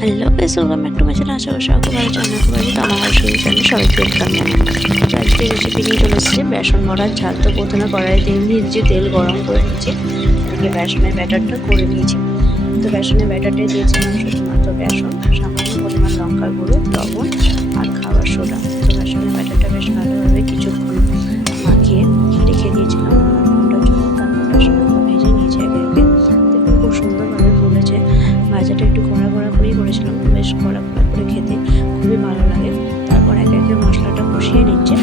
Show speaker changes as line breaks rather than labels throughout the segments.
Hello বেশ welcome back to my channel আশা করি সকল ভালো চ্যানেল সবাই তো আমার হাউসুল চ্যানেল সবাইকে ওয়েলকাম তো আজকে রেসিপি নিয়ে চলে এসেছি বেসন বড়ার ঝাল তো প্রথমে কড়াইয়ে তেল দিয়েছি তেল গরম করে নিয়েছি এদিকে বেসনের ব্যাটারটা করে নিয়েছি তো বেসনের ব্যাটারটা দিয়েছিলাম শুধুমাত্র বেসন সামান্য পরিমাণ লঙ্কার গুঁড়ো লবণ আর খাবার সোডা কড়া কড়া করে খেতে খুবই ভালো লাগে। তারপর একে একে মশলাটা কষিয়ে নিচ্ছে।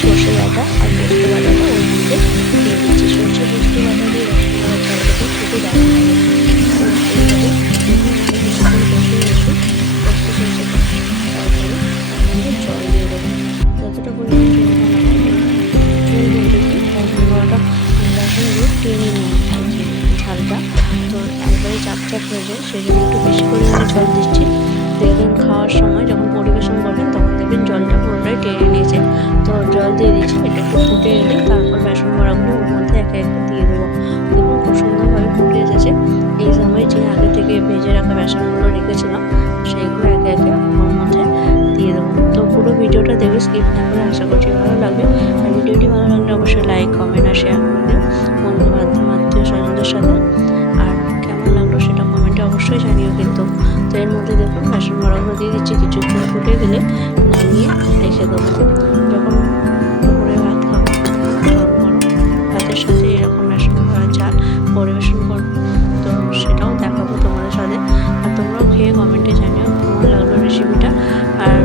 সর্ষে বাটা আর পোস্ত বাটাটা ওর মধ্যে দিয়ে দিচ্ছি। সর্ষে পোস্ত বাটা দিয়ে হয়ে যায় সেই জন্য একটু বেশি পরিমাণে জল দিচ্ছি। দেখবেন খাওয়ার সময় যখন পরিবেশন করবেন, তখন দেখবেন জলটা পুরোটাই টেনে নিয়েছে তো জল দিয়ে দিয়েছি এটা একটু ফুটে এলে তারপর বেসন বড়াগুলো ওর মধ্যে একে একে দিয়ে দেবো। দেখুন খুব সুন্দরভাবে ফুটে এসেছে। এই সময় যে আগে থেকে ভেজে রাখা বেসনগুলো রেখেছিলাম, সেইগুলো একে একে ওর মধ্যে দিয়ে দেবো। তো পুরো ভিডিওটা দেখবে স্কিপ না করে আশা করছি ভালো লাগবে। আর ভিডিওটি ভালো লাগলে অবশ্যই লাইক, কমেন্ট আর শেয়ার করে দিও। বন্ধু বান্ধব আত্মীয় স্বজনদের সাথে অবশ্যই জানিও কিন্তু। তো এর মধ্যে দেখুন বেসন বড়াগুলো দিয়ে দিচ্ছি কিছুক্ষণ ফুটে গেলে নামিয়ে রেখে দেবো। যখন দুপুরে ভাত খাব ভাতের সাথে এরকম বেসন বড়া চাল পরিবেশন করব। তো সেটাও দেখাবো তোমাদের সাথে। আর তোমরাও খেয়ে কমেন্টে জানিও কেমন লাগল রেসিপিটা আর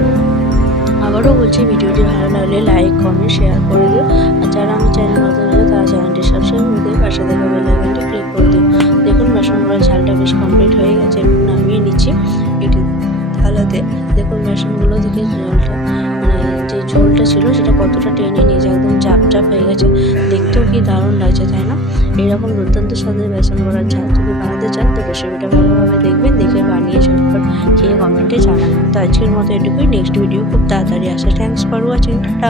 আবারও বলছি, ভিডিওটি ভালো লাগলে লাইক কমেন্ট শেয়ার করে দিও। আর যারা আমার চ্যানেল নতুন তারা চ্যানেলটি সাবস্ক্রাইব করে পাশে দেখা বেল আইকনটি ক্লিক করে দিও। দেখুন বেসন বড়ার ঝালটা বেশ কমপ্লিট হয়ে গেছে নামিয়ে নিচ্ছি। এটি থালাতে দেখুন বেসনগুলো থেকে জলটা মানে যে ঝোলটা ছিল সেটা কতটা টেনে নিয়েছে একদম চাপ চাপ হয়ে গেছে। দেখতেও কি দারুণ লাগছে, তাই না? এইরকম দুর্দান্ত স্বাদের বেসন বড়ার ঝাল যদি বানাতে চান, তো রেসিপিটা ভালোভাবে দেখবেন, দেখে বানিয়ে ঝটপট খেয়ে কমেন্টে জানাবেন। তো আজকের মতো এটুকুই, নেক্সট ভিডিও খুব তাড়াতাড়ি আসে। Thanks for watching tata.